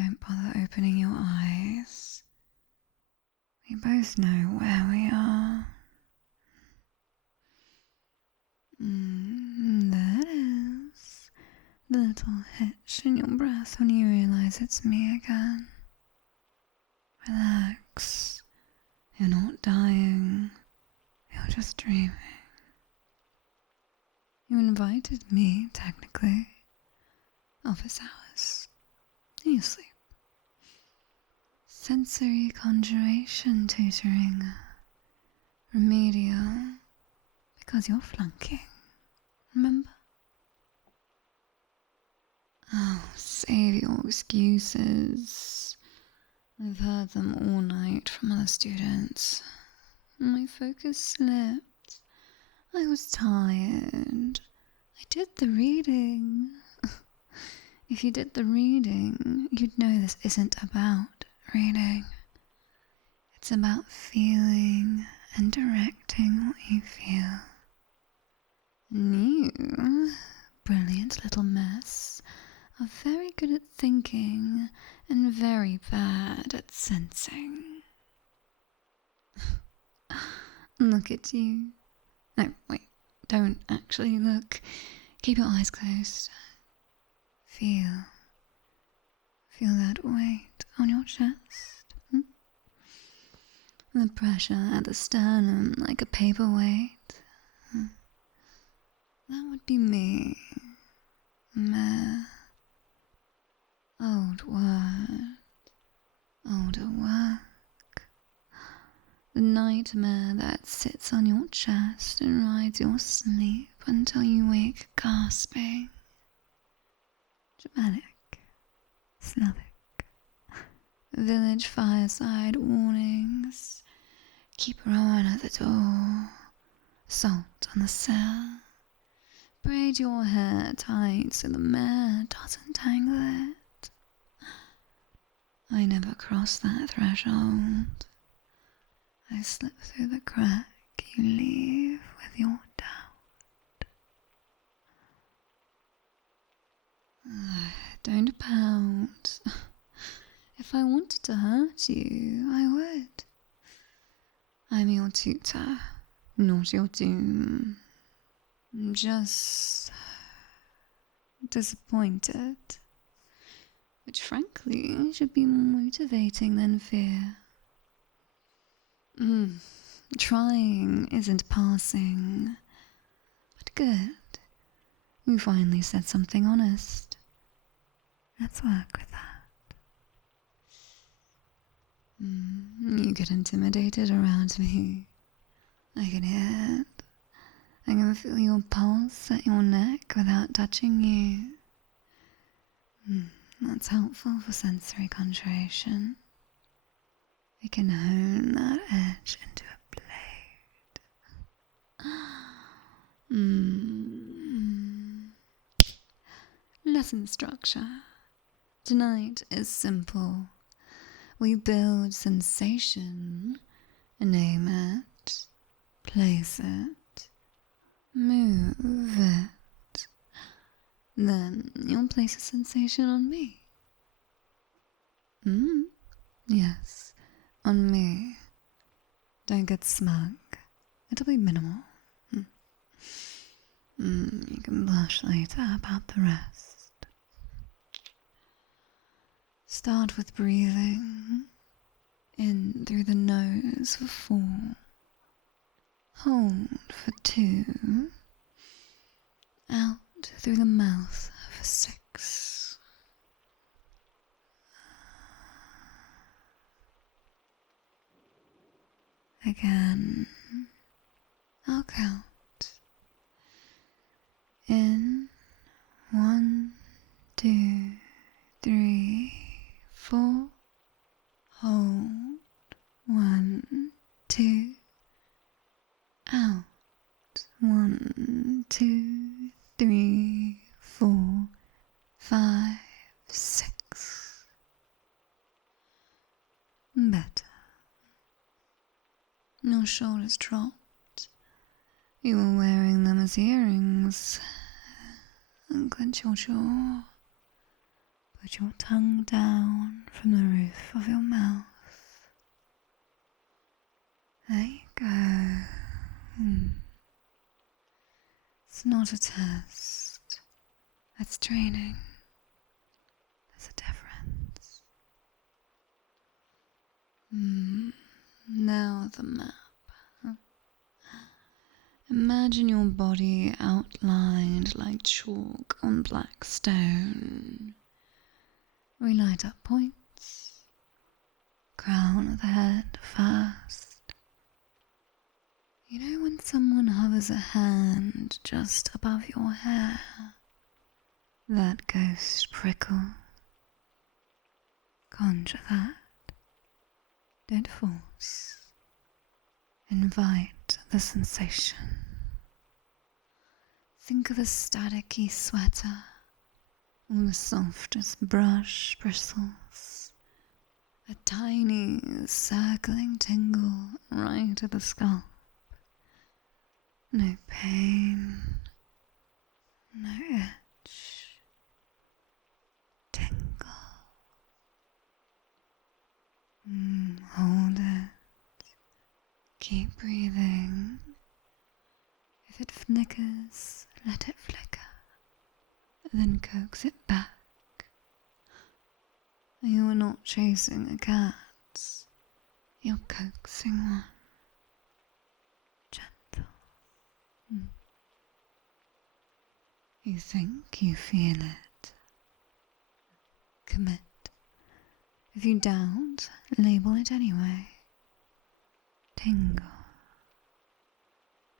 don't bother opening your eyes. We both know where we are. There it is. The little hitch in your breath when you realize it's me again. Relax. You're not dying. You're just dreaming. You invited me, technically. Office hours. In your sleep. Sensory Conjuration tutoring. Remedial. Because you're flunking. Remember? Oh, save your excuses. I've heard them all night from other students. My focus slipped. I was tired. I did the reading. If you did the reading, you'd know this isn't about reading. It's about feeling and directing what you feel. And you, brilliant little mess, are very good at thinking and very bad at sensing. Look at you. No, wait, don't actually look. Keep your eyes closed. Feel that weight on your chest. The pressure at the sternum like a paperweight. That would be me. Mare. Old word. Older work. The nightmare that sits on your chest and rides your sleep until you wake gasping. Dramatic. Slavic. Village fireside warnings. Keep Rowan at the door. Salt on the sill. Braid your hair tight so the mare doesn't tangle it. I never cross that threshold. I slip through the crack you leave with your doubt. Don't pout. If I wanted to hurt you, I would. I'm your tutor, not your doom. Just disappointed, which frankly should be more motivating than fear. Trying isn't passing, but good. You finally said something honest. Let's work with that. You get intimidated around me. I can hear it. I can feel your pulse at your neck without touching you. That's helpful for sensory conjuration. We can hone that edge into a blade. Lesson structure. Tonight is simple. We build sensation, name it, place it, move it. Then you'll place a sensation on me. Yes, on me. Don't get smug. It'll be minimal. You can blush later about the rest. Start with breathing. In through the nose for 4. Hold for 2. Out through the mouth for 6. Again, I'll count. In 1, 2, 3, 4. Hold 1, 2. Out 1, 2, 3, 4, 5, 6. Better. Your shoulders dropped. You were wearing them as earrings. Unclench your jaw. Put your tongue down from the roof of your mouth. There you go. It's not a test. It's training. There's a difference. Now the map. Imagine your body outlined like chalk on black stone. We light up points. Crown of the head first. You know when someone hovers a hand just above your hair? That ghost prickle. Conjure that. Don't force. Invite the sensation. Think of a staticky sweater, all the softest brush bristles, a tiny circling tingle right at the scalp. No pain, no itch, tingle. Hold it. Keep breathing. If it flickers, let it flicker. Then coax it back. You are not chasing a cat. You're coaxing one. Gentle. You think you feel it. Commit. If you doubt, label it anyway. Tingle.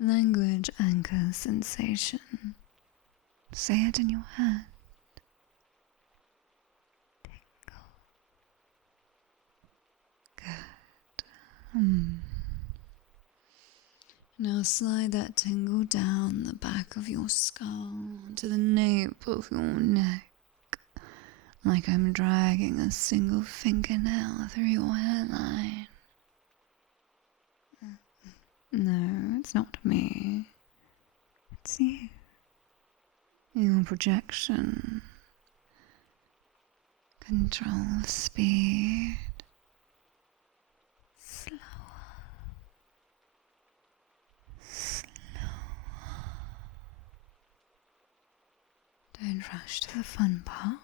Language anchors sensation. Say it in your head. Tingle. Good. Now slide that tingle down the back of your skull to the nape of your neck, like I'm dragging a single fingernail through your hairline. No, it's not me. It's you. Your projection. Control the speed. Slower. Slower. Don't rush to the fun part.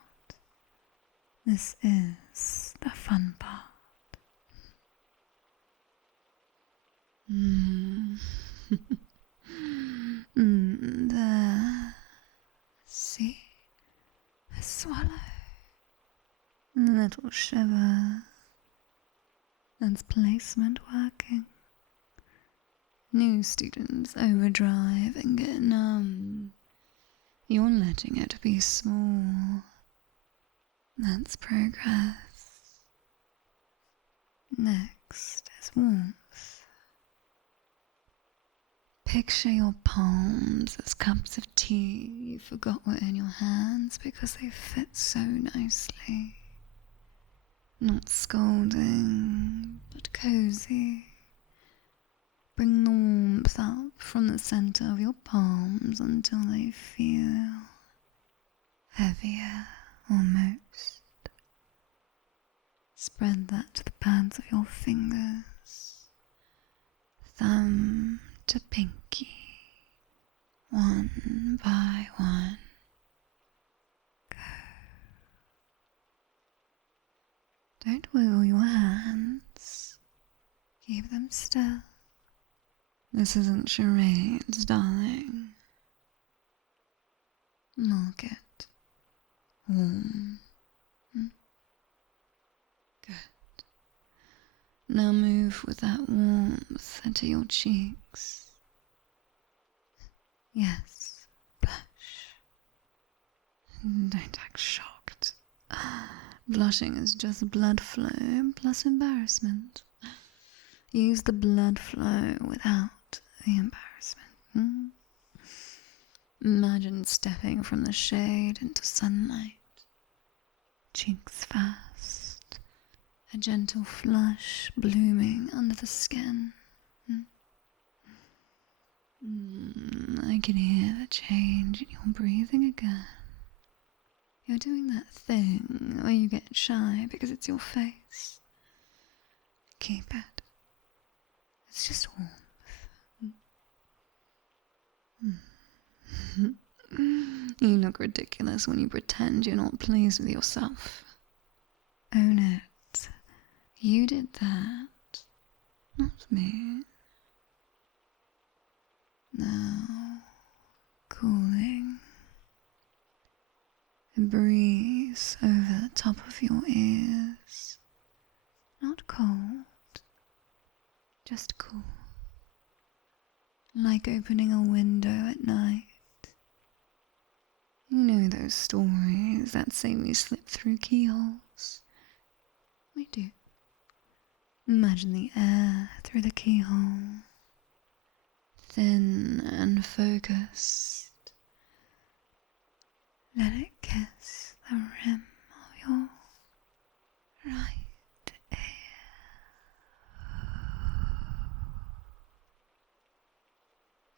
This is the fun part. There. See? A swallow. A little shiver. That's placement working. New students overdrive and get numb. You're letting it be small. That's progress. Next is warmth. Picture your palms as cups of tea you forgot were in your hands because they fit so nicely. Not scolding, but cozy. Bring the warmth up from the center of your palms until they feel heavier almost. Spread that to the pads of your fingers. Thumb to pinky, one by one. Go. Don't wiggle your hands. Keep them still. This isn't charades, darling. Mark it. Warm. Good. Now move with that warmth into your cheeks. Yes, blush. Don't act shocked. Blushing is just blood flow plus embarrassment. Use the blood flow without the embarrassment. Imagine stepping from the shade into sunlight. Cheeks fast. A gentle flush blooming under the skin. I can hear the change in your breathing again. You're doing that thing where you get shy because it's your face. Keep it. It's just warmth. You look ridiculous when you pretend you're not pleased with yourself. Own it. You did that, not me. Now, cooling. A breeze over the top of your ears. Not cold, just cool. Like opening a window at night. You know those stories that say we slip through keyholes? We do. Imagine the air through the keyhole. Thin and focused. Let it kiss the rim of your right ear.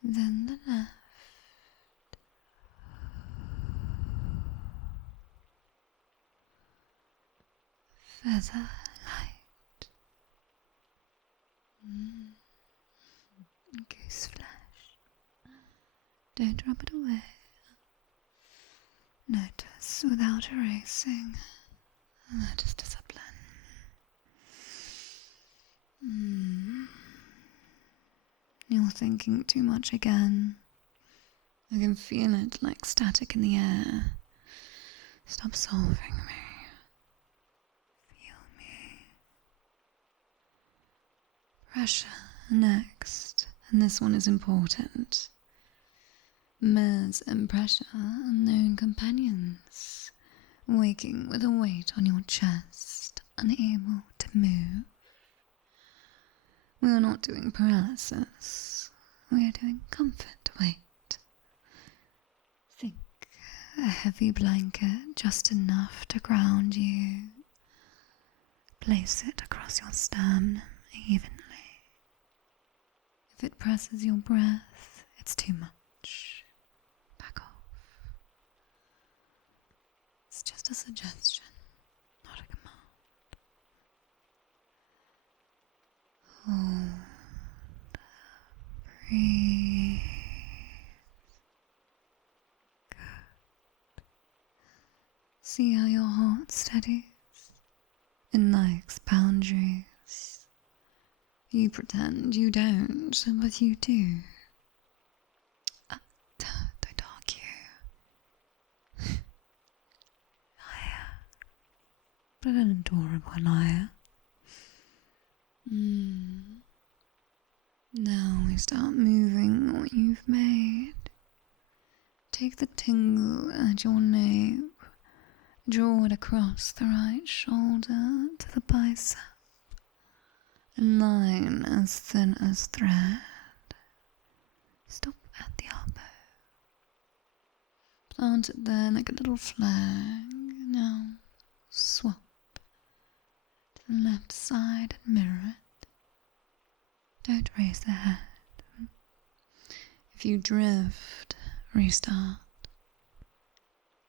Then the left. Feather light. Goose flesh. Don't drop it away. Notice without erasing. That is discipline. You're thinking too much again. I can feel it like static in the air. Stop solving me. Feel me. Pressure next, and this one is important. Mares and pressure are known companions, waking with a weight on your chest, unable to move. We are not doing paralysis, we are doing comfort weight. Think a heavy blanket just enough to ground you. Place it across your sternum evenly. If it presses your breath, it's too much. Back off. It's just a suggestion, not a command. Hold. Breathe. Good. See how your heart steadies? It likes boundaries. You pretend you don't, but you do. Don't argue. Liar. But an adorable liar. Now we start moving what you've made. Take the tingle at your nape. Draw it across the right shoulder to the bicep. A line as thin as thread. Stop at the elbow. Plant it there like a little flag. Now swap to the left side and mirror it. Don't raise the head. If you drift, restart.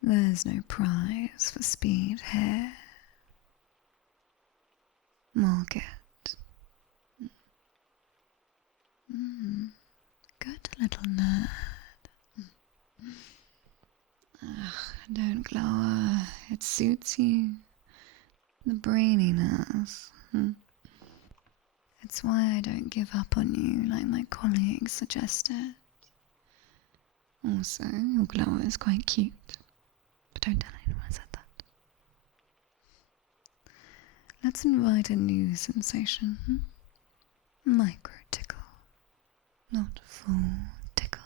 There's no prize for speed here. Mark it. Good little nerd. Don't glower. It suits you. The braininess. It's why I don't give up on you like my colleagues suggested. Also, your glower is quite cute. But don't tell anyone I said that. Let's invite a new sensation. Micro tickle. Not full tickle.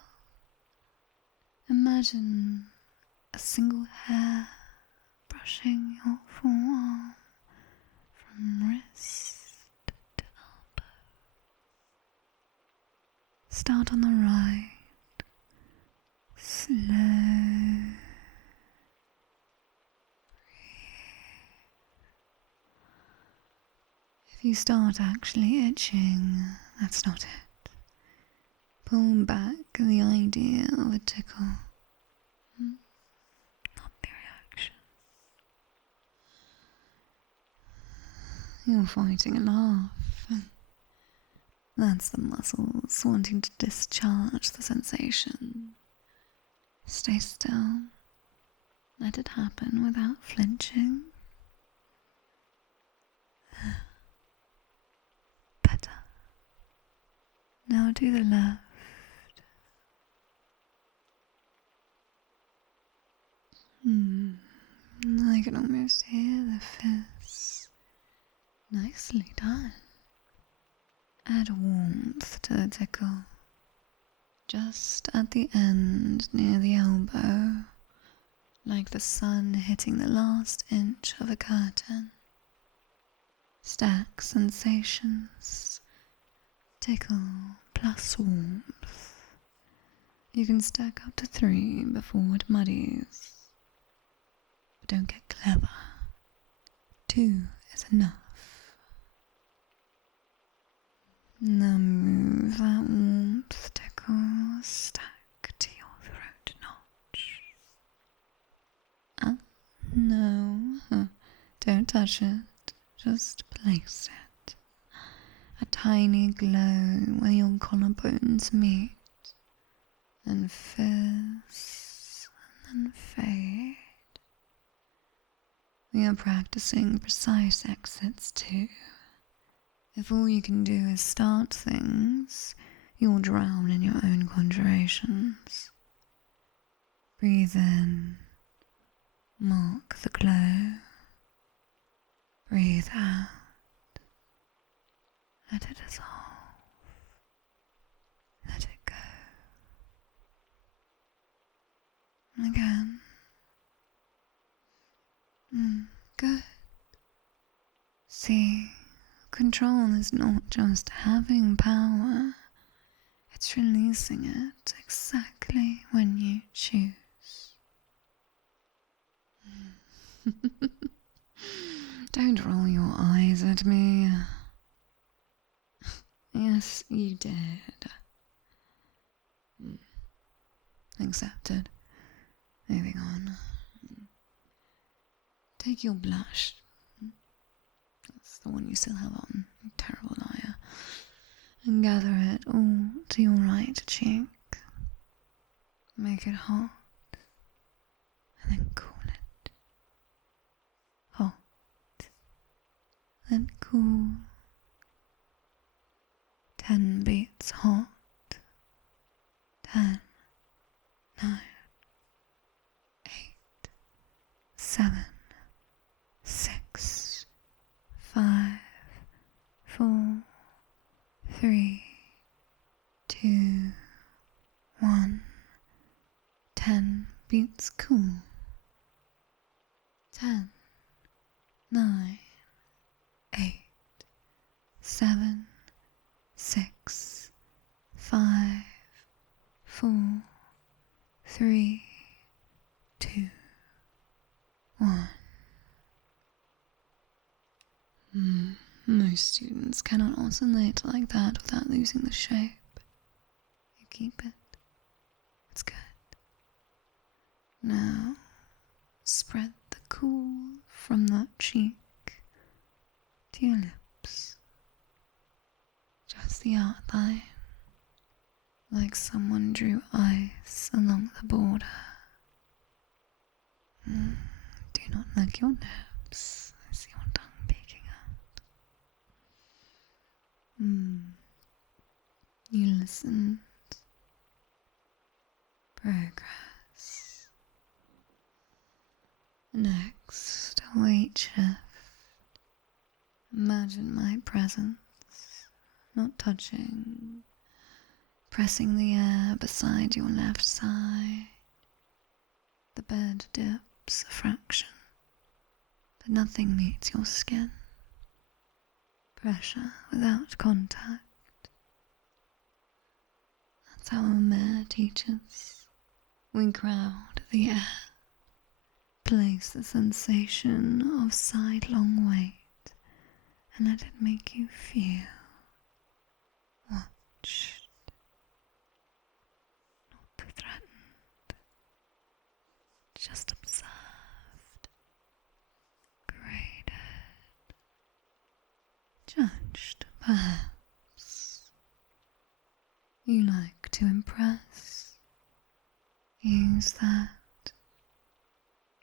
Imagine a single hair brushing your forearm from wrist to elbow. Start on the right. Slow. If you start actually itching, that's not it. Pull back the idea of a tickle. Not the reaction. You're fighting a laugh. That's the muscles wanting to discharge the sensation. Stay still. Let it happen without flinching. Better. Now do the left. I can almost hear the fizz. Nicely done. Add warmth to the tickle. Just at the end near the elbow, like the sun hitting the last inch of a curtain. Stack sensations. Tickle plus warmth. You can stack up to 3 before it muddies. But don't get clever. 2 is enough. Now move that warmth tickle stack to your throat notch. No, don't touch it, just place it. A tiny glow where your collarbones meet, and fizz, and then fade. We are practicing precise exits too. If all you can do is start things, you'll drown in your own conjurations. Breathe in, mark the glow. Breathe out, let it dissolve, let it go. Again. Good. See, control is not just having power, it's releasing it exactly when you choose. Don't roll your eyes at me. Yes, you did. Accepted. Moving on. Take your blush. That's the one you still have on. You terrible liar. And gather it all to your right cheek. Make it hot. And then cool it. Hot. Then cool. 10 beats hot. 10, 9, 8, 7, 6, 5, 4, 3, 2, 1. 10 beats cool. 10, 9, 8, 7, 6, 5, 4, 3, 2, 1. Most students cannot oscillate like that without losing the shape. You keep it. It's good. Now, spread the cool from that cheek to your lips. Just the outline, like someone drew ice along the border. Do not lick your lips. I see your tongue peeking out. You listened. Progress. Next, weight shift. Imagine my presence, not touching, pressing the air beside your left side. The bed dips a fraction, but nothing meets your skin. Pressure without contact. That's how Mare teaches. We crowd the air. Place the sensation of sidelong weight and let it make you feel watched, not threatened, just observed, graded. Perhaps you like to impress. Use that.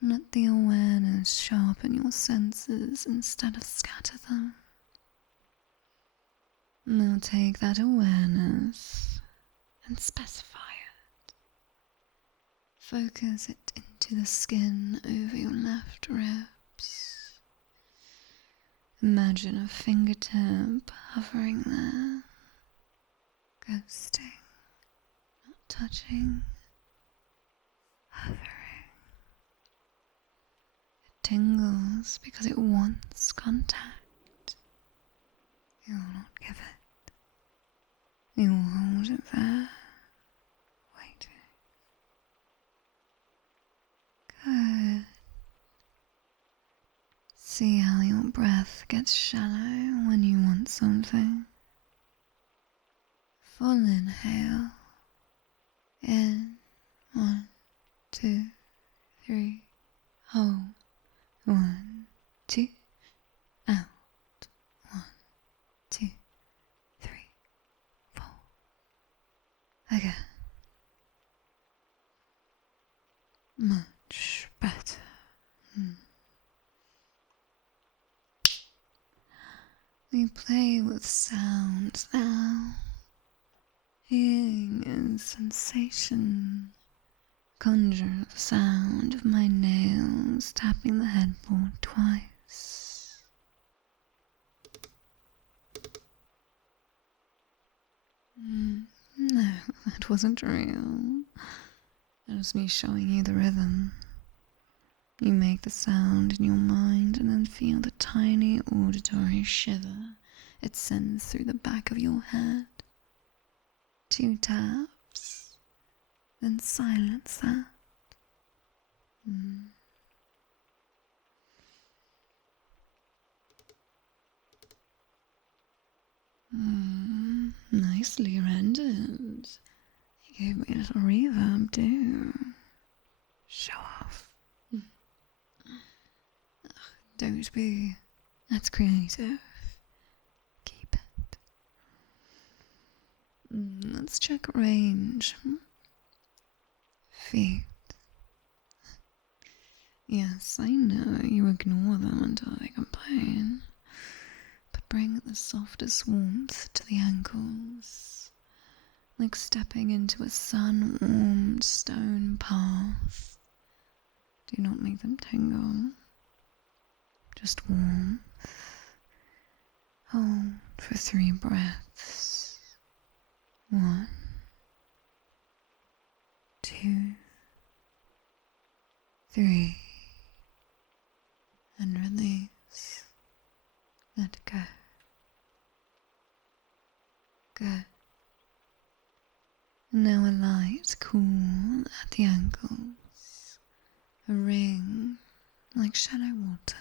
Let the awareness sharpen your senses instead of scatter them. Now take that awareness and specify it. Focus it into the skin over your left ribs. Imagine a fingertip hovering there, ghosting, not touching, hovering. It tingles because it wants contact. You will not give it. You will hold it there, waiting. Good. See how your breath gets shallow when you want something. Full inhale. In. 1, 2, 3. Hold. 1, 2. Out. 1, 2, 3, 4. Again. Much better. We play with sounds now. Hearing is sensation. Conjure the sound of my nails tapping the headboard twice. No, that wasn't real. That was me showing you the rhythm. You make the sound in your mind and then feel the tiny auditory shiver it sends through the back of your head. 2 taps, then silence that. Nicely rendered. You gave me a little reverb too. Show off. Don't be. That's creative. Keep it. Let's check range. Feet. Yes, I know you ignore them until they complain. But bring the softest warmth to the ankles. Like stepping into a sun-warmed stone path. Do not make them tingle. Just warmth. Hold for 3 breaths. 1, 2, 3. And release. Let go. Good. Now a light cool at the ankles. A ring like shallow water.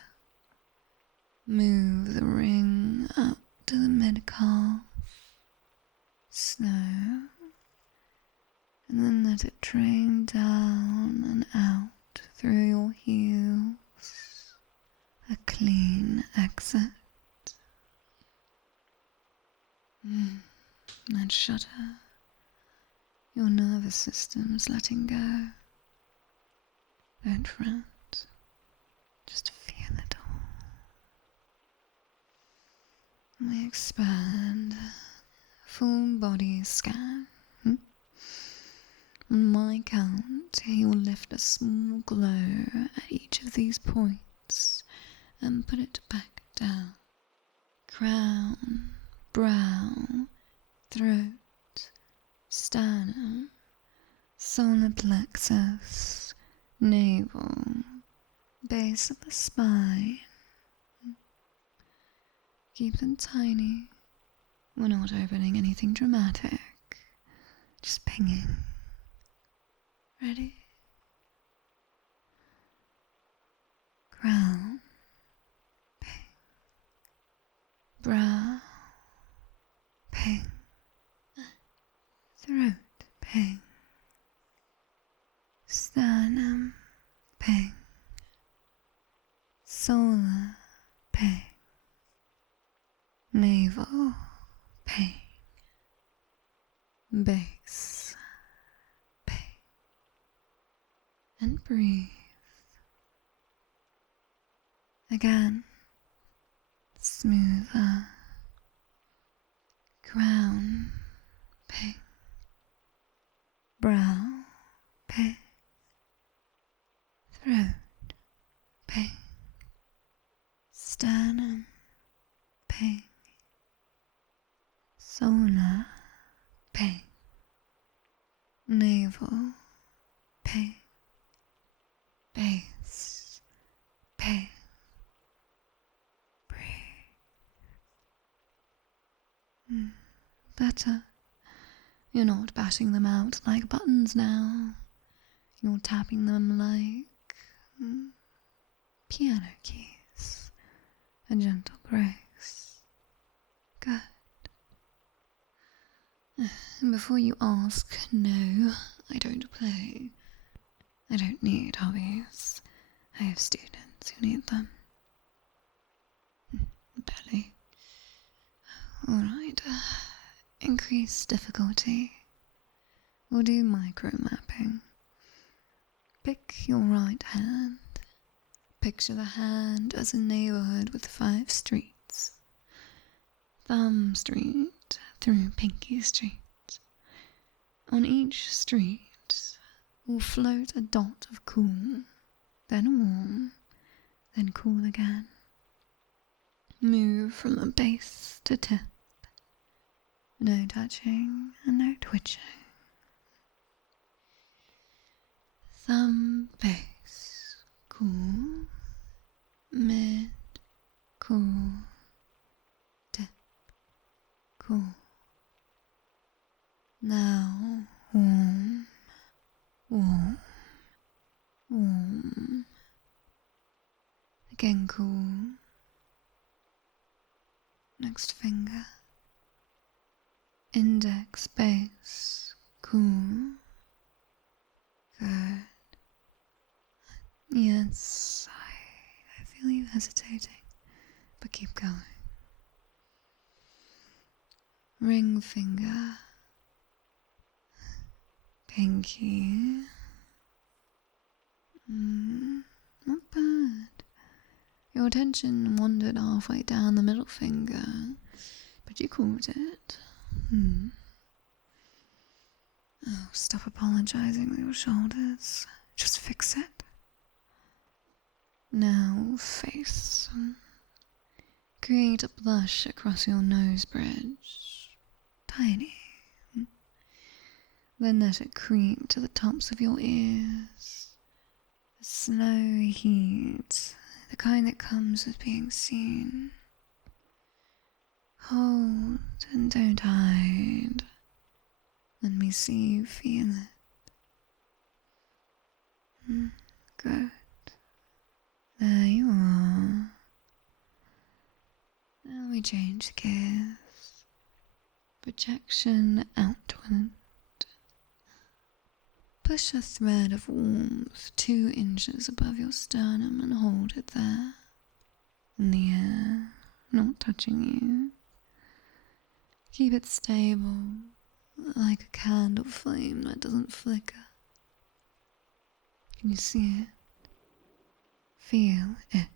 Move the ring up to the mid-calf. Slow. And then let it drain down and out through your heels. A clean exit. That shudder. Your nervous system's letting go. Don't fret. Just feel it all. We expand. Full body scan. On my count, you'll lift a small glow at each of these points and put it back down. Crown, brow, throat, sternum, solar plexus, navel, base of the spine. Keep them tiny. We're not opening anything dramatic. Just pinging. Ready? Crown, ping. Brow, ping. Throat, ping. Sternum, ping. Solar, ping. Navel, pain, bass, pain, and breathe. Again, smoother, crown, pain, brow, pain, throat, pain, sternum, pain, solar, pain, navel, pain, base, pain, breathe. Better. You're not batting them out like buttons now. You're tapping them like piano keys. A gentle grace. Good. Before you ask, no, I don't play. I don't need hobbies. I have students who need them. Barely. Alright. Increase difficulty. We'll do micro mapping. Pick your right hand. Picture the hand as a neighborhood with 5 streets. Thumb Street through Pinky Street. On each street will float a dot of cool, then warm, then cool again. Move from the base to tip. No touching and no twitching. Thumb, base, cool, mid, cool, dip, cool. Now warm, warm, warm. Again cool. Next finger. Index, base, cool. Good. Yes, I feel you hesitating, but keep going. Ring finger. Pinky. Not bad. Your attention wandered halfway down the middle finger, but you caught it. Oh, stop apologizing with your shoulders. Just fix it. Now, face. Create a blush across your nose bridge. Tiny. Then let it creep to the tops of your ears. A slow heat, the kind that comes with being seen. Hold and don't hide. Let me see you feel it. Good. There you are. Now we change gears. Projection outward. Push a thread of warmth 2 inches above your sternum and hold it there. In the air, not touching you. Keep it stable, like a candle flame that doesn't flicker. Can you see it? Feel it.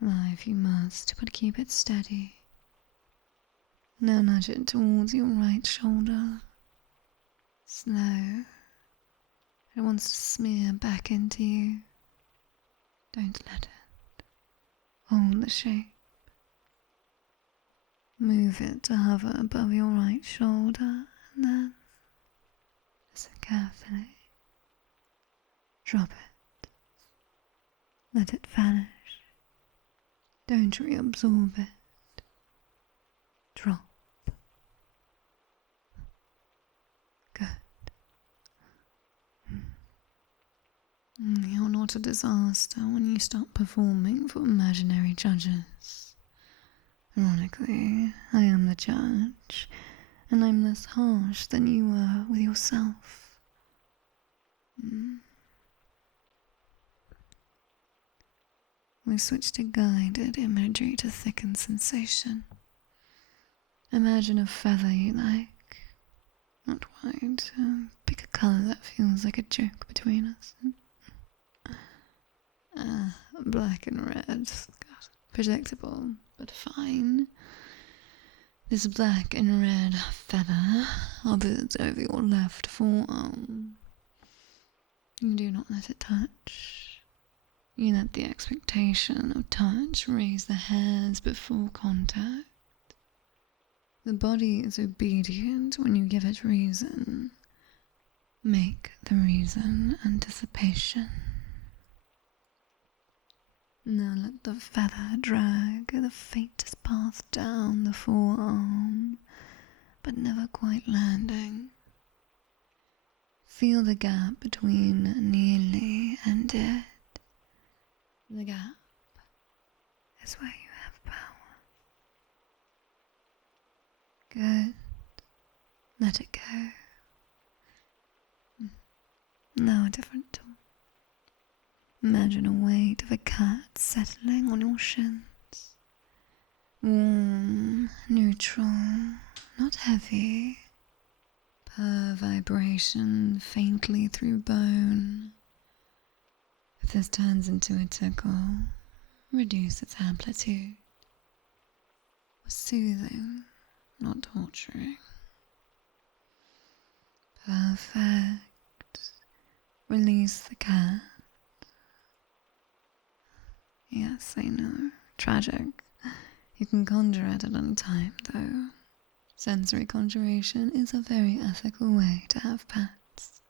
Lie if you must, but keep it steady. Now nudge it towards your right shoulder. Slow. It wants to smear back into you. Don't let it. Hold the shape. Move it to hover above your right shoulder, and then, listen carefully. Drop it. Let it vanish. Don't reabsorb it. Drop. Good. You're not a disaster when you stop performing for imaginary judges. Ironically, I am the judge, and I'm less harsh than you were with yourself. we switch to guided imagery to thicken sensation. Imagine a feather you like. Not white. Pick a colour that feels like a joke between us. Black and red. God, predictable, but fine. This black and red feather hovers over your left forearm. You do not let it touch. You let the expectation of touch raise the hairs before contact. The body is obedient when you give it reason. Make the reason anticipation. Now let the feather drag the faintest path down the forearm, but never quite landing. Feel the gap between nearly and dead. The gap is where you have power. Good. Let it go. Now a different tool. Imagine a weight of a cat settling on your shins. Warm, neutral, not heavy. Per vibration faintly through bone. If this turns into a tickle, reduce its amplitude. Soothing, not torturing. Perfect. Release the cat. Yes, I know. Tragic. You can conjure it at any time, though. Sensory conjuration is a very ethical way to have pets.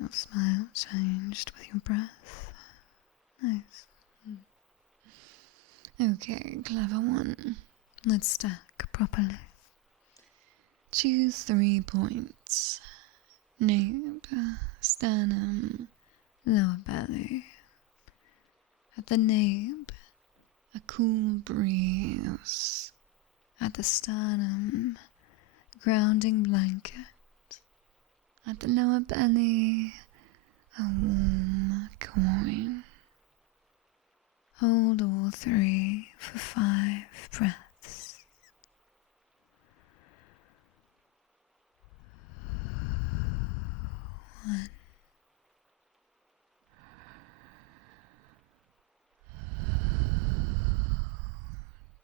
Your smile changed with your breath. Nice. Okay, clever one. Let's stack properly. Choose 3 points. Nape, sternum, lower belly. At the nape, a cool breeze. At the sternum, grounding blanket. At the lower belly, a warm coin. Hold all 3 for 5 breaths. One.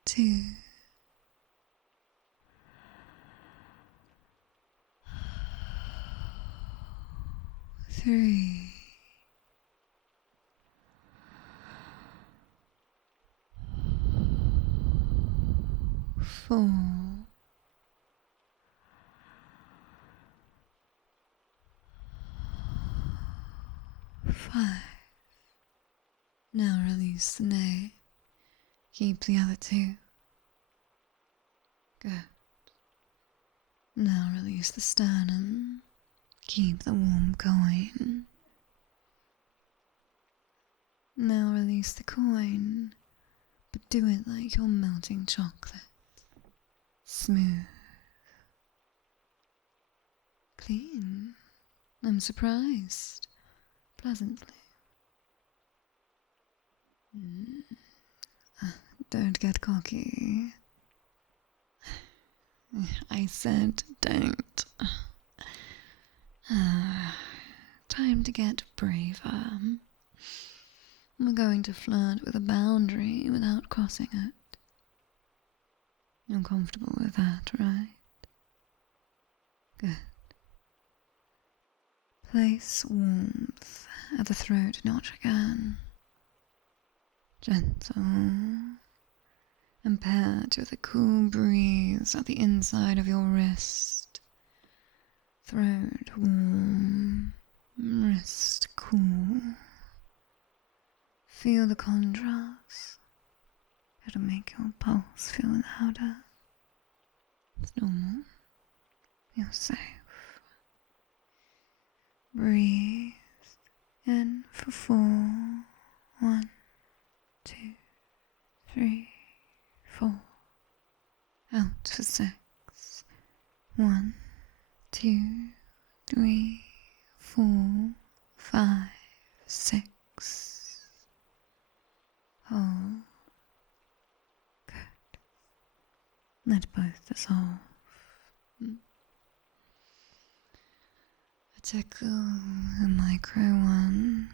2. 3. 4. 5. Now release the nape. Keep the other 2. Good. Now release the sternum. Keep the warm coin. Now release the coin, but do it like you're melting chocolate. Smooth. Clean. I'm surprised. Pleasantly. Don't get cocky. I said don't. Time to get braver. We're going to flirt with a boundary without crossing it. You're comfortable with that, right? Good. Place warmth at the throat notch again. Gentle. And paired with a cool breeze at the inside of your wrist. Throat warm, wrist cool. Feel the contrast. It'll make your pulse feel louder. It's normal. You're safe. Breathe in for 4. 1, 2, 3, 4. Out for 6. 1, 2, 3, 4, 5, 6. whole. Good. Let both dissolve. A tickle, a micro one,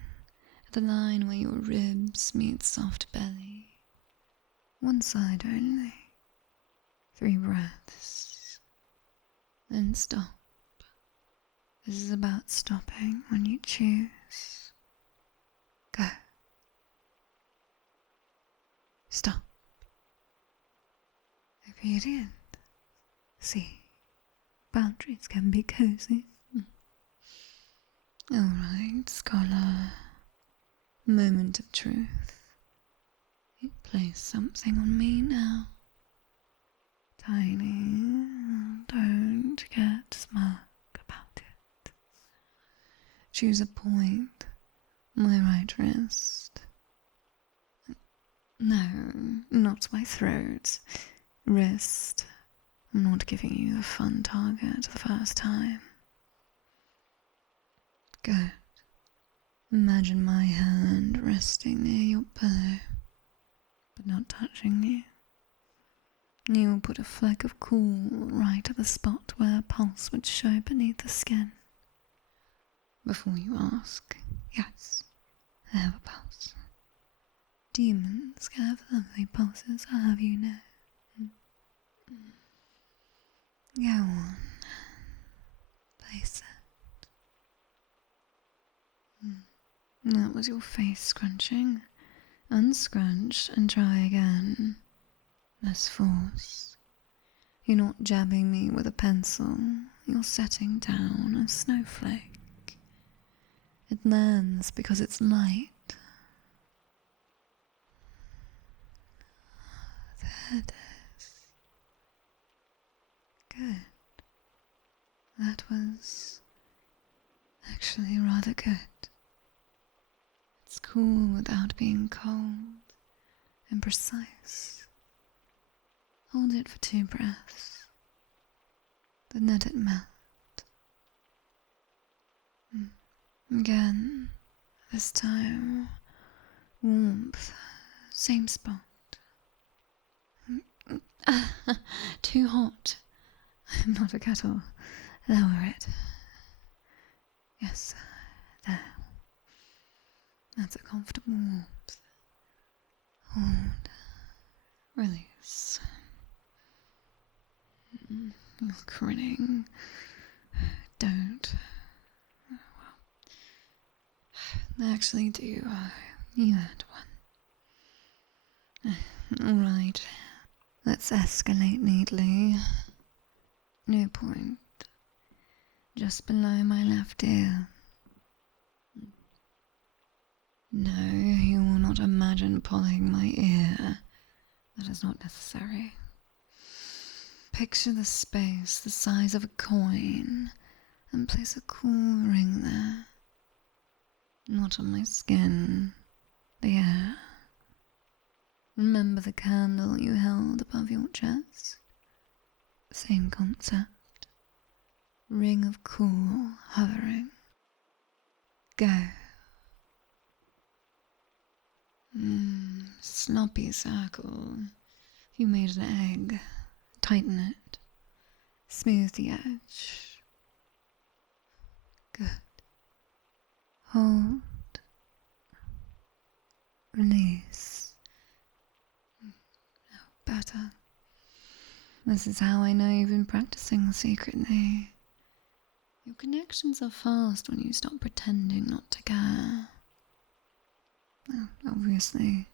at the line where your ribs meet soft belly. One side only. 3 breaths. Then stop. This is about stopping when you choose. Go. Stop. Obedient. See, boundaries can be cozy. Alright, scholar. Moment of truth. You place something on me now. Tiny. Don't get smug about it. Choose a point. My right wrist. No, not my throat. Wrist. I'm not giving you the fun target the first time. Good. Imagine my hand resting near your pillow, but not touching you. You will put a fleck of cool right at the spot where a pulse would show beneath the skin. Before you ask, yes, I have a pulse. Demons can have lovely pulses, I'll have you know. Go on. Place it. That was your face scrunching. Unscrunch and try again. Less force. You're not jabbing me with a pencil. You're setting down a snowflake. It lands because it's light. There it is. Good. That was actually rather good. It's cool without being cold and precise. Hold it for 2 breaths. Then let it melt. Again, this time, warmth, same spot. Too hot. I'm not a kettle. Lower it. Yes, there. That's a comfortable warmth. Hold. Release. You're grinning. Don't. Well, actually do. You had one. Alright. Let's escalate neatly. No point. Just below my left ear. No, you will not imagine pulling my ear. That is not necessary. Picture the space the size of a coin and place a cool ring there. Not on my skin, the air. Remember the candle you held above your chest? Same concept. Ring of cool hovering. Go. Sloppy circle. You made an egg. Tighten it. Smooth the edge. Good. Hold. Release. Better. This is how I know you've been practicing secretly. Your connections are fast when you stop pretending not to care. Well, obviously,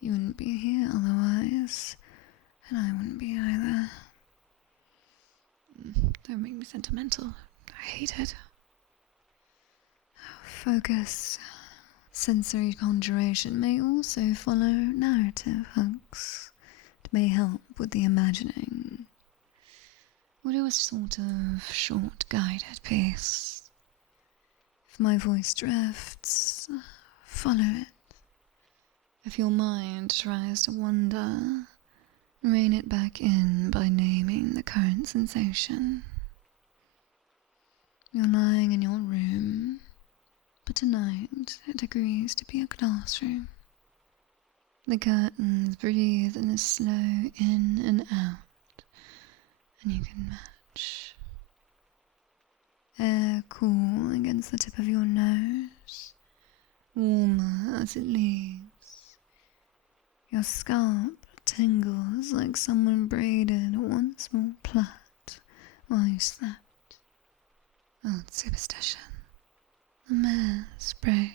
you wouldn't be here otherwise, and I wouldn't be either. Don't make me sentimental. I hate it. Focus. Sensory conjuration may also follow narrative hooks. It may help with the imagining. We'll do a sort of short guided piece. If my voice drifts, follow it. If your mind tries to wander, rein it back in by naming the current sensation. You're lying in your room, but tonight it agrees to be a classroom. The curtains breathe in a slow in and out, and you can match. Air cool against the tip of your nose, warmer as it leaves. Your scalp tingles like someone braided one small plait while you slept. Old superstition. The mare's braid.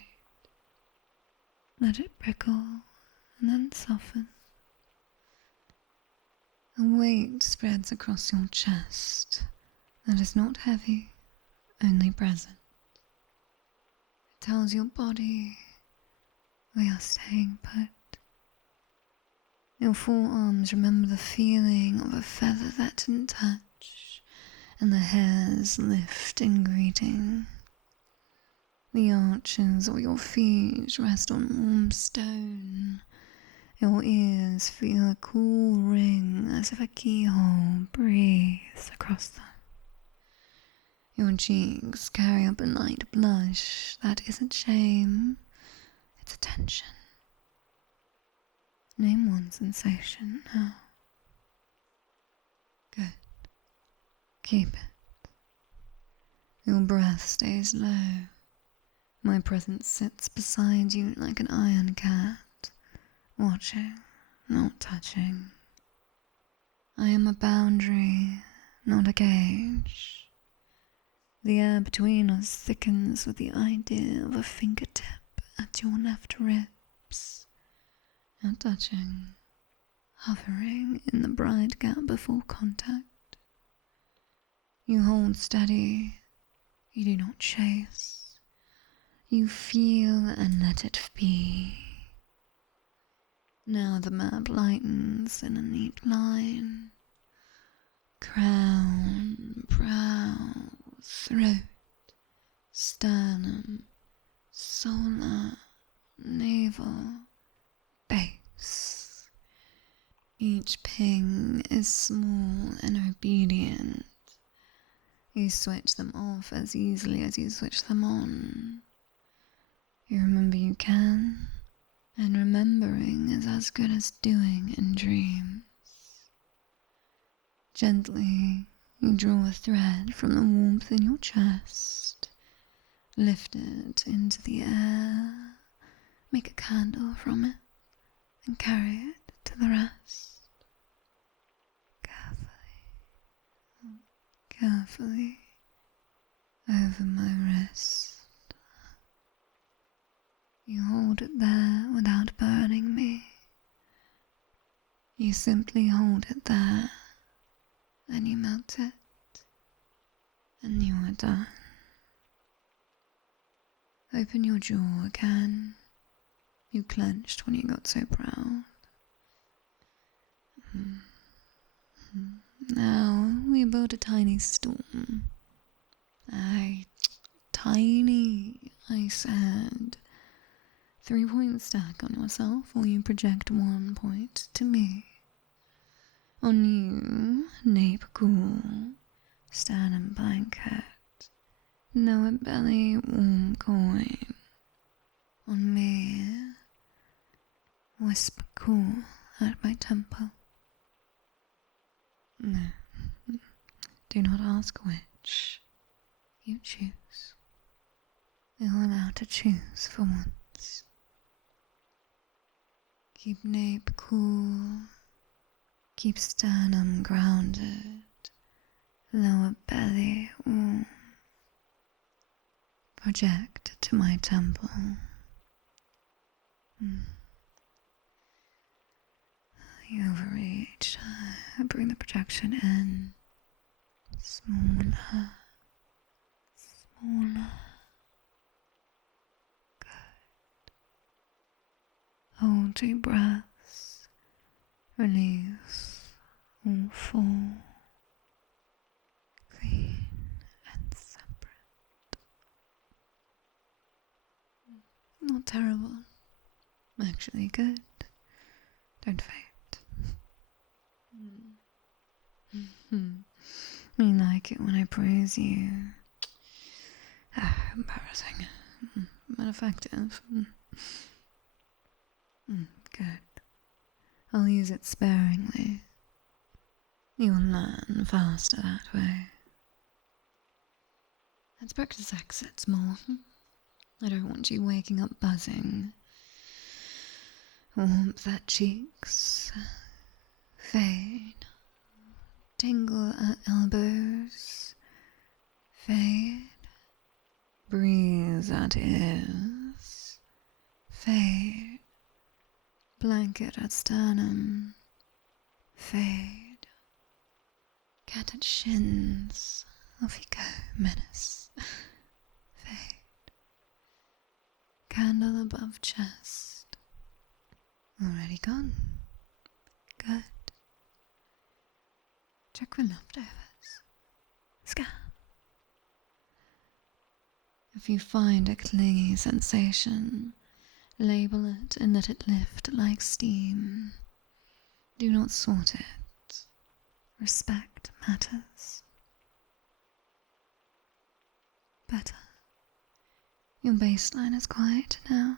Let it prickle and then soften. A weight spreads across your chest that is not heavy, only present. It tells your body we are staying put. Your forearms remember the feeling of a feather that didn't touch, and the hairs lift in greeting. The arches of your feet rest on warm stone. Your ears feel a cool ring as if a keyhole breathes across them. Your cheeks carry up a light blush that isn't shame, it's attention. Name one sensation now. Good. Keep it. Your breath stays low. My presence sits beside you like an iron cat, watching, not touching. I am a boundary, not a cage. The air between us thickens with the idea of a fingertip at your left ribs. Not touching, hovering in the bright gap before contact. You hold steady, you do not chase. You feel and let it be. Now the map lightens in a neat line. Crown, brow, throat, sternum, solar, navel, base. Each ping is small and obedient. You switch them off as easily as you switch them on. You remember you can, and remembering is as good as doing in dreams. Gently, you draw a thread from the warmth in your chest, lift it into the air, make a candle from it, and carry it to the rest. Carefully, over my wrist. You hold it there without burning me. You simply hold it there, then you melt it, and you are done. Open your jaw again. You clenched when you got so proud. Now we build a tiny storm. Aye, tiny, I said. 3 points stack on yourself, or you project 1 point to me. On you, nape cool, sternum blanket, lower belly, warm coin. On me, whisper cool at my temple. No, do not ask which. You choose. You're allowed to choose for once. Keep nape cool. Keep sternum grounded. Lower belly warm. Project to my temple. You overreach. Bring the projection in. Smaller. Smaller. Good. Hold 2 breaths. Release. All 4. Clean and separate. Not terrible. Actually good. Don't faint. You like it when I praise you. Embarrassing. But effective. Good. I'll use it sparingly. You'll learn faster that way. Let's practice exits more. I don't want you waking up buzzing. Warmth at cheeks. Fade. Tingle at elbows. Fade. Breeze at ears. Fade. Blanket at sternum. Fade. Cat at shins. Off you go, menace. Fade. Candle above chest. Already gone. Good. Check for leftovers. Scan. If you find a clingy sensation, label it and let it lift like steam. Do not sort it. Respect matters. Better. Your baseline is quiet now.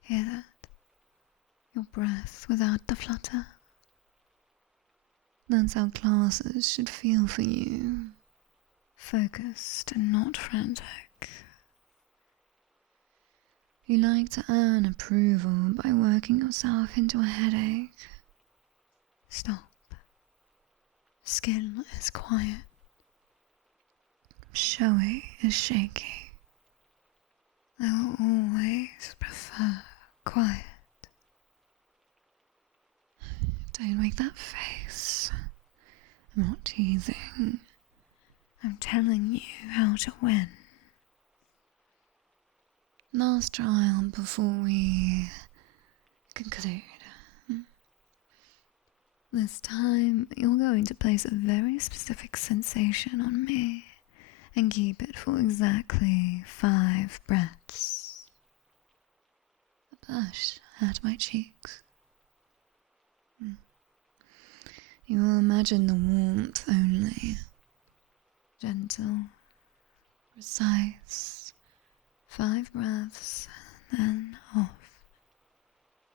Hear that? Your breath without the flutter. That's how classes should feel for you. Focused and not frantic. You like to earn approval by working yourself into a headache. Stop. Skill is quiet. Showy is shaky. I will always prefer quiet. Don't make that face. I'm not teasing. I'm telling you how to win. Last trial before we conclude. This time, you're going to place a very specific sensation on me and keep it for exactly 5 breaths. A blush at my cheeks. You will imagine the warmth only. Gentle, precise. 5 breaths, then off.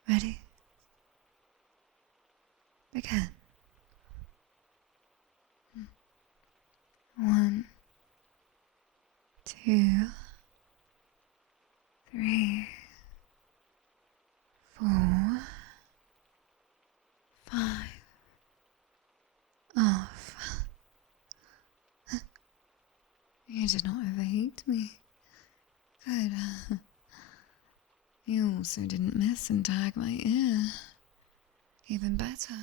Ready? Begin. 1, 2, 3, 4, 5. Off. You did not overheat me. Good. You also didn't miss and tag my ear. Even better.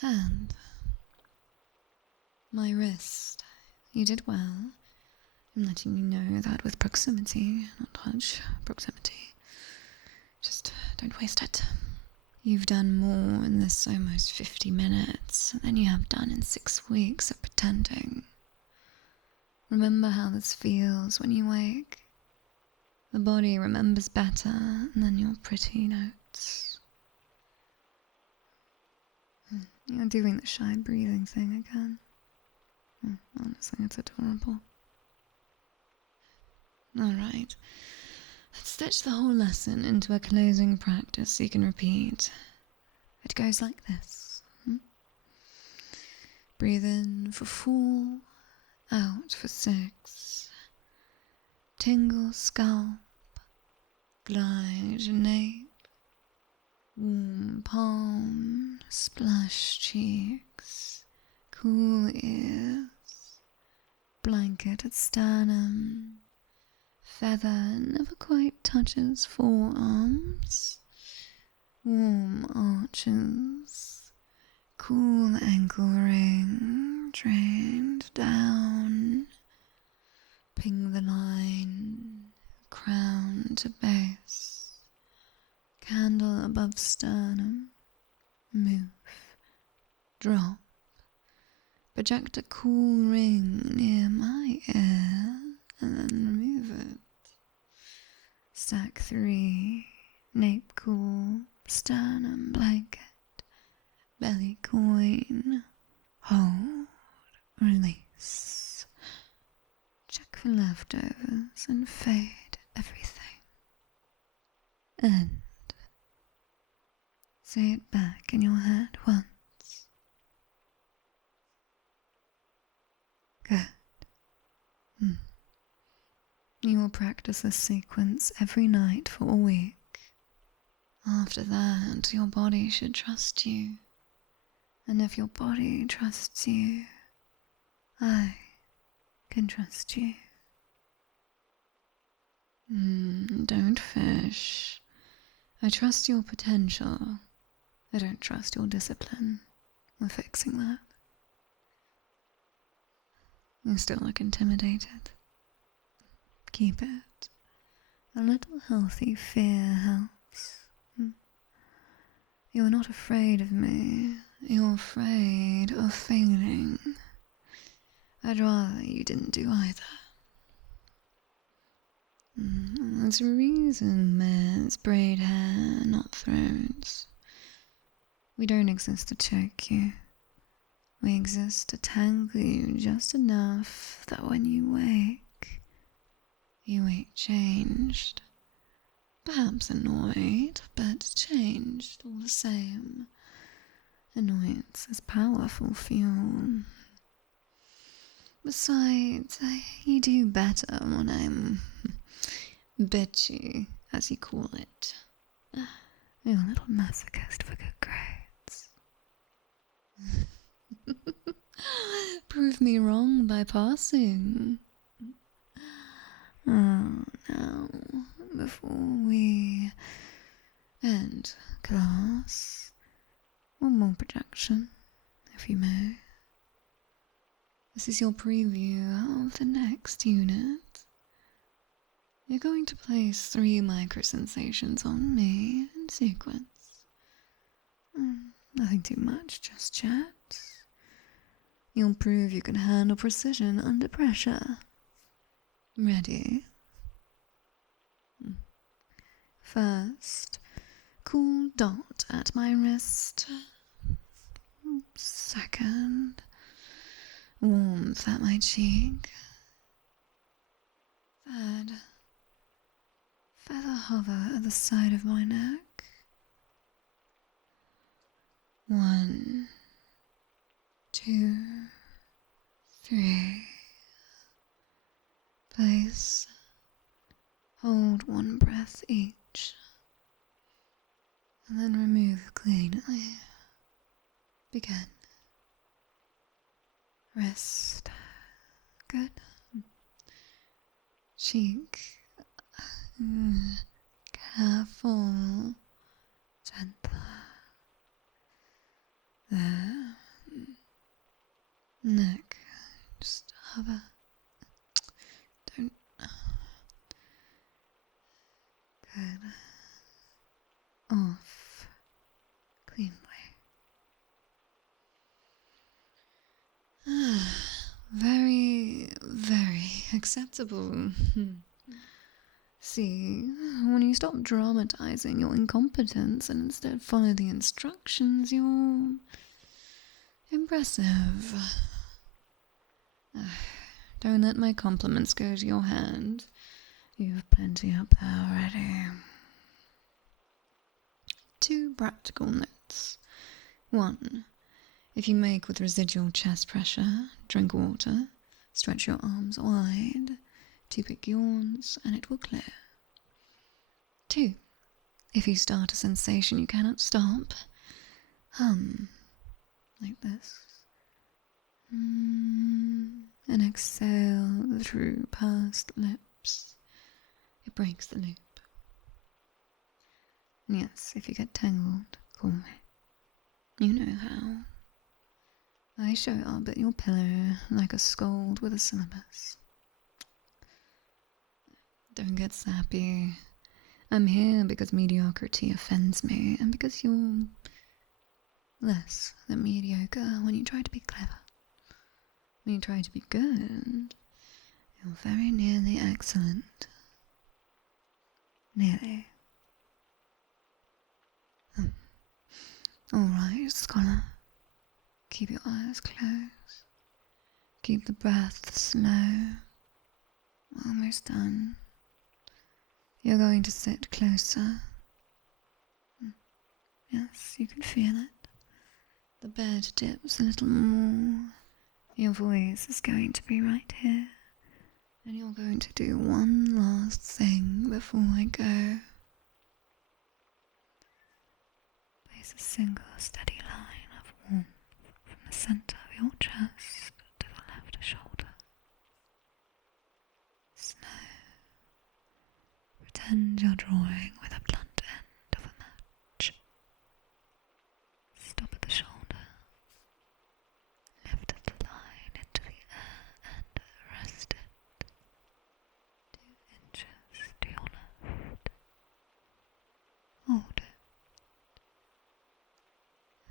Hand. My wrist. You did well. I'm letting you know that with proximity, not touch, proximity. Just don't waste it. You've done more in this almost 50 minutes than you have done in 6 weeks of pretending. Remember how this feels when you wake. The body remembers better than your pretty notes. You're doing the shy breathing thing again. Honestly, it's adorable. Alright, let's stitch the whole lesson into a closing practice you can repeat. It goes like this. Breathe in for 4, out for 6. Tingle scalp, glide nape, warm palm, splash cheeks, cool ears, blanket at sternum, feather never quite touches forearms, warm arches, cool ankle ring, drained down, ping the line, crown to base, candle above sternum, move, drop, project a cool ring near my ear, and then remove it. Stack 3, nape cool, sternum blanket, belly coin, hold, release. Check for leftovers and fade everything. End. Say it back in your head once. Good. You will practice this sequence every night for a week. After that, your body should trust you. And if your body trusts you, I can trust you. Don't fish. I trust your potential. I don't trust your discipline. We're fixing that. You still look intimidated. Keep it. A little healthy fear helps. You're not afraid of me. You're afraid of failing. I'd rather you didn't do either. There's a reason mares braid hair, not throats. We don't exist to choke you. We exist to tangle you just enough that when you wake, you wake changed. Perhaps annoyed, but changed all the same. Annoyance is powerful fuel. Besides, you do better when I'm bitchy, as you call it. You're a little masochist for good grades. Prove me wrong by passing. Now, before we end class, one more projection, if you may. This is your preview of the next unit. You're going to place 3 microsensations on me in sequence. Nothing too much, just yet. You'll prove you can handle precision under pressure. Ready? First, cool dot at my wrist. Second, warmth at my cheek. Third, feather hover at the side of my neck. 1, 2, 3. Place. Hold 1 breath each. And then remove cleanly. Begin. Wrist. Good. Cheek. Careful. Gentle. There. Neck. Just hover. Don't. Good. Off. Cleanly. Very, very acceptable. See, when you stop dramatizing your incompetence and instead follow the instructions, you're impressive. Don't let my compliments go to your hand. You have plenty up there already. 2 practical notes. 1. If you make with residual chest pressure, drink water, stretch your arms wide, 2 big yawns, and it will clear. 2. If you start a sensation you cannot stop, hum, like this. And exhale through pursed lips. It breaks the loop. And yes, if you get tangled, call me. You know how. I show up at your pillow like a scold with a syllabus. Don't get sappy. I'm here because mediocrity offends me, and because you're less than mediocre when you try to be clever. When you try to be good, you're very nearly excellent. Nearly. Alright, scholar. Keep your eyes closed. Keep the breath slow. Almost done. You're going to sit closer. Yes, you can feel it. The bed dips a little more. Your voice is going to be right here. And you're going to do one last thing before I go. Place a single steady line of warmth from the center of your chest to the left shoulder. Slow. Pretend you're drawing with a blunt end of a match. Stop at the shoulder. Lift the line into the air and rest it 2 inches to your left. Hold it.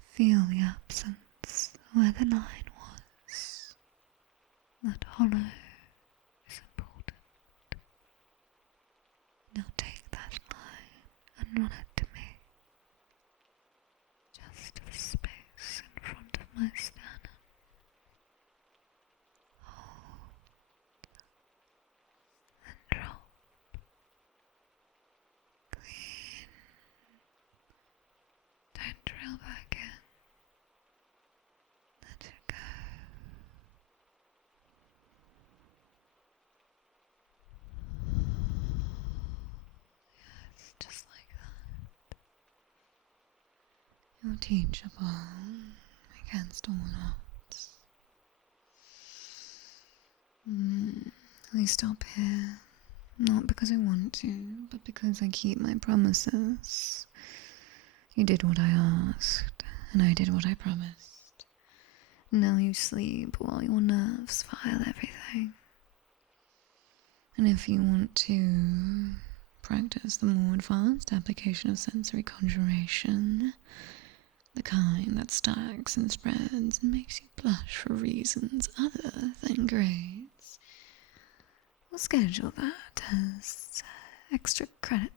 Feel the absence where the line was. That hollow is important. Now take that line and run it to me. Just to the space in front of my sternum. Hold and drop. Clean. Don't drill back in. Let it go. Yes, just like that. You're teachable against all odds. I stop here, not because I want to, but because I keep my promises. You did what I asked, and I did what I promised. Now you sleep while your nerves file everything. And if you want to practice the more advanced application of sensory conjuration, the kind that stacks and spreads and makes you blush for reasons other than grades, we'll schedule that as extra credit.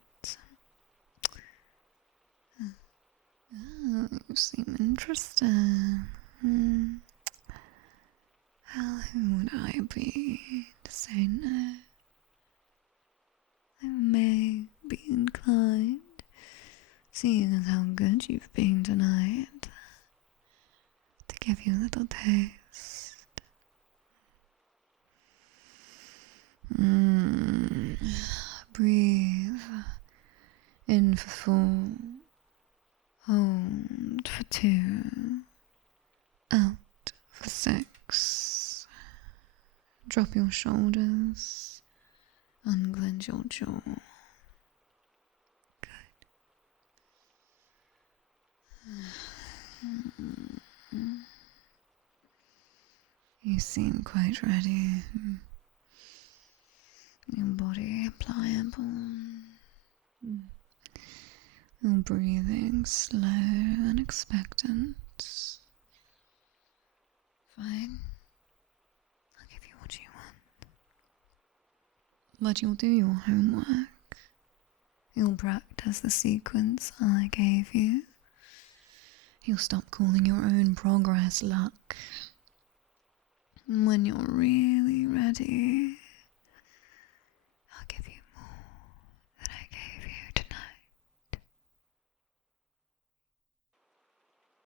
Oh, you seem interested. Well, who would I be to say no? I may be inclined, seeing as how good you've been tonight, to give you a little taste. Breathe in for 4, hold for 2, out for 6. Drop your shoulders, unclench your jaw. Good. You seem quite ready. Your body pliable. Your breathing slow and expectant. Fine. I'll give you what you want. But you'll do your homework. You'll practice the sequence I gave you. You'll stop calling your own progress luck. And when you're really ready,